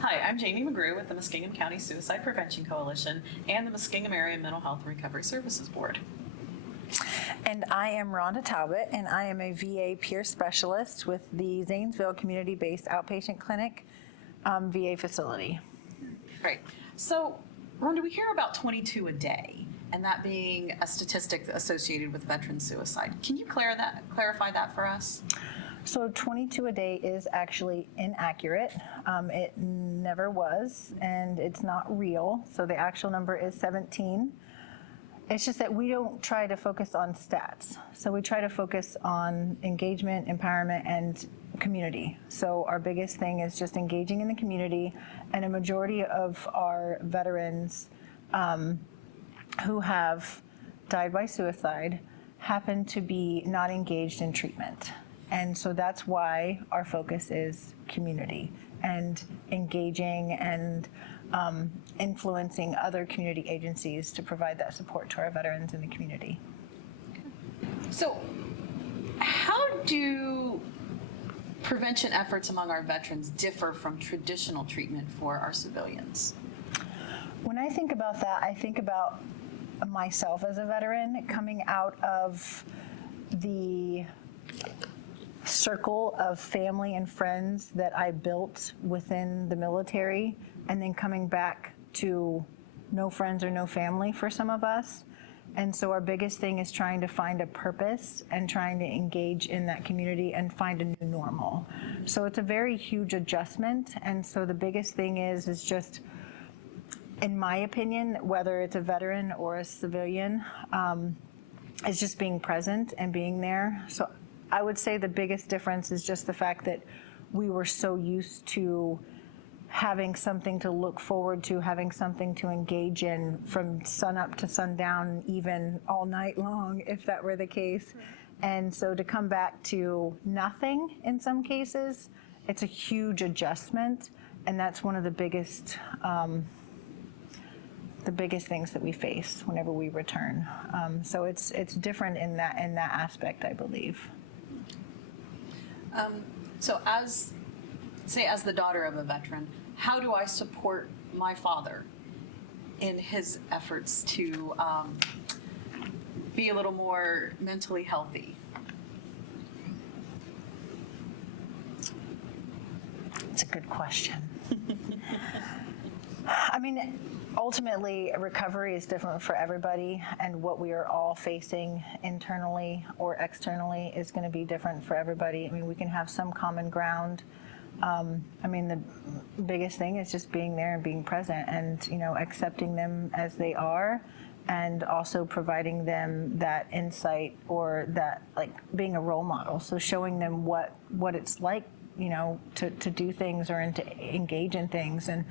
Hi, I'm Jamie McGrew with the Muskingum County Suicide Prevention Coalition and the Muskingum Area Mental Health and Recovery Services Board. And I am Rhonda Talbot, and I am a VA peer specialist with the Zanesville Community-Based Outpatient Clinic VA facility. Great. So, Rhonda, we hear about 22 a day, and that being a statistic associated with veteran suicide. Can you clarify that for us? So 22 a day is actually inaccurate. It never was, and it's not real. So the actual number is 17. It's just that we don't try to focus on stats. So we try to focus on engagement, empowerment, and community. So our biggest thing is just engaging in the community, and a majority of our veterans who have died by suicide happen to be not engaged in treatment. And so that's why our focus is community and engaging and influencing other community agencies to provide that support to our veterans in the community. So how do prevention efforts among our veterans differ from traditional treatment for our civilians? When I think about that, I think about myself as a veteran coming out of the circle of family and friends that I built within the military, and then coming back to no friends or no family for some of us. And so our biggest thing is trying to find a purpose and trying to engage in that community and find a new normal. So it's a very huge adjustment. And so the biggest thing is just, in my opinion, whether it's a veteran or a civilian, is just being present and being there. So I would say the biggest difference is just the fact that we were so used to having something to look forward to, having something to engage in from sun up to sundown, even all night long, if that were the case. And so to come back to nothing in some cases, it's a huge adjustment, and that's one of the biggest things that we face whenever we return. So it's different in that aspect, I believe. So as the daughter of a veteran, how do I support my father in his efforts to be a little more mentally healthy? It's a good question. I mean, ultimately, recovery is different for everybody, and what we are all facing internally or externally is going to be different for everybody. I mean, we can have some common ground. I mean, the biggest thing is just being there and being present and, accepting them as they are, and also providing them that insight or that, like, being a role model. So showing them what it's like, to do things or to engage in things. And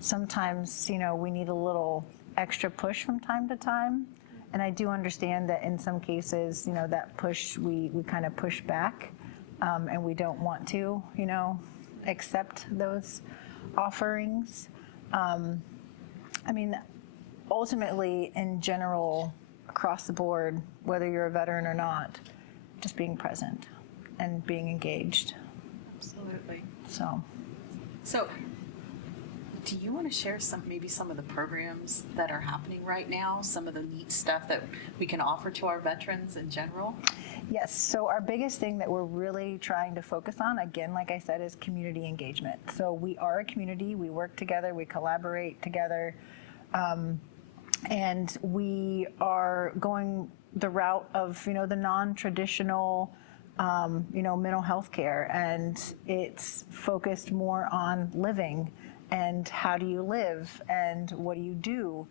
sometimes, we need a little extra push from time to time. And I do understand that in some cases, that push, we kind of push back, and we don't want to, accept those offerings. I mean, ultimately, in general, across the board, whether you're a veteran or not, just being present and being engaged. Absolutely. So do you want to share maybe some of the programs that are happening right now, some of the neat stuff that we can offer to our veterans in general? Yes, so our biggest thing that we're really trying to focus on, again, like I said, is community engagement. So we are a community, we work together, we collaborate together, and we are going the route of, the non-traditional mental health care, and it's focused more on living and how do you live and what do you do.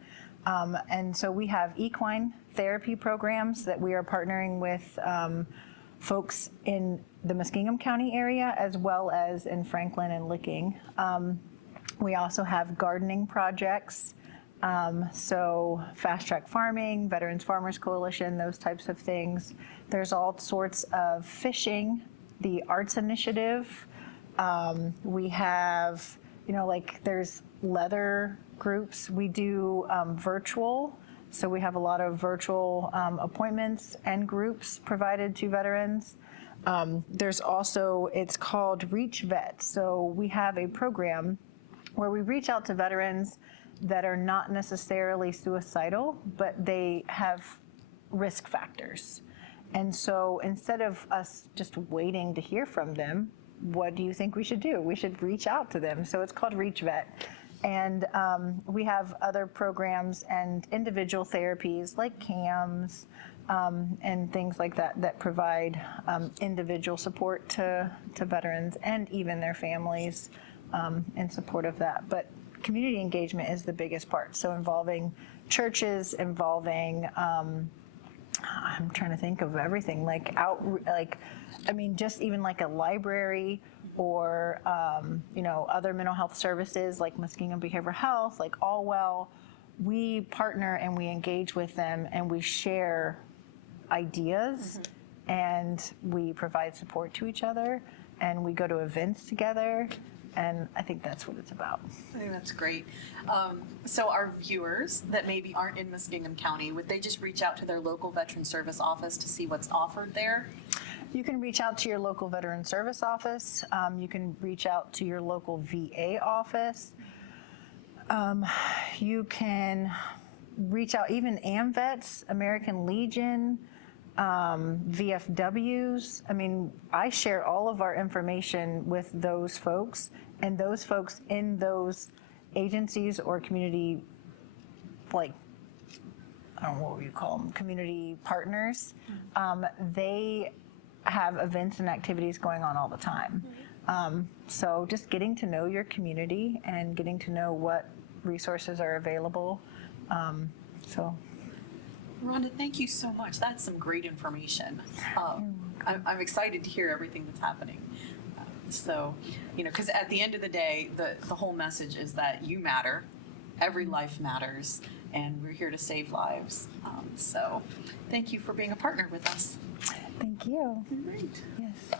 And so we have equine therapy programs that we are partnering with folks in the Muskingum County area as well as in Franklin and Licking. We also have gardening projects, so Fast Track Farming, Veterans Farmers Coalition, those types of things. There's all sorts of fishing, the Arts Initiative. We have, there's leather groups. We do virtual, so we have a lot of virtual appointments and groups provided to veterans. There's also, it's called Reach Vet. So we have a program where we reach out to veterans that are not necessarily suicidal, but they have risk factors. And so instead of us just waiting to hear from them, what do you think we should do? We should reach out to them. So it's called Reach Vet. And we have other programs and individual therapies like CAMS and things like that that provide individual support to veterans and even their families in support of that. But community engagement is the biggest part. So involving churches, involving I'm trying to think of everything just even like a library or other mental health services like Muskingum Behavioral Health, like Allwell. We partner and we engage with them and we share ideas and we provide support to each other and we go to events together. And I think that's what it's about. I think that's great. So our viewers that maybe aren't in Muskingum County, would they just reach out to their local Veteran Service office to see what's offered there? You can reach out to your local Veteran Service office. You can reach out to your local VA office. You can reach out, even AMVETS, American Legion, VFWs. I share all of our information with those folks, and those folks in those agencies or community, I don't know what you call them, community partners, they have events and activities going on all the time. So just getting to know your community and getting to know what resources are available. Rhonda, thank you so much. That's some great information. I'm excited to hear everything that's happening. Because at the end of the day, the whole message is that you matter, every life matters, and we're here to save lives. So thank you for being a partner with us. Thank you. Great. Yes.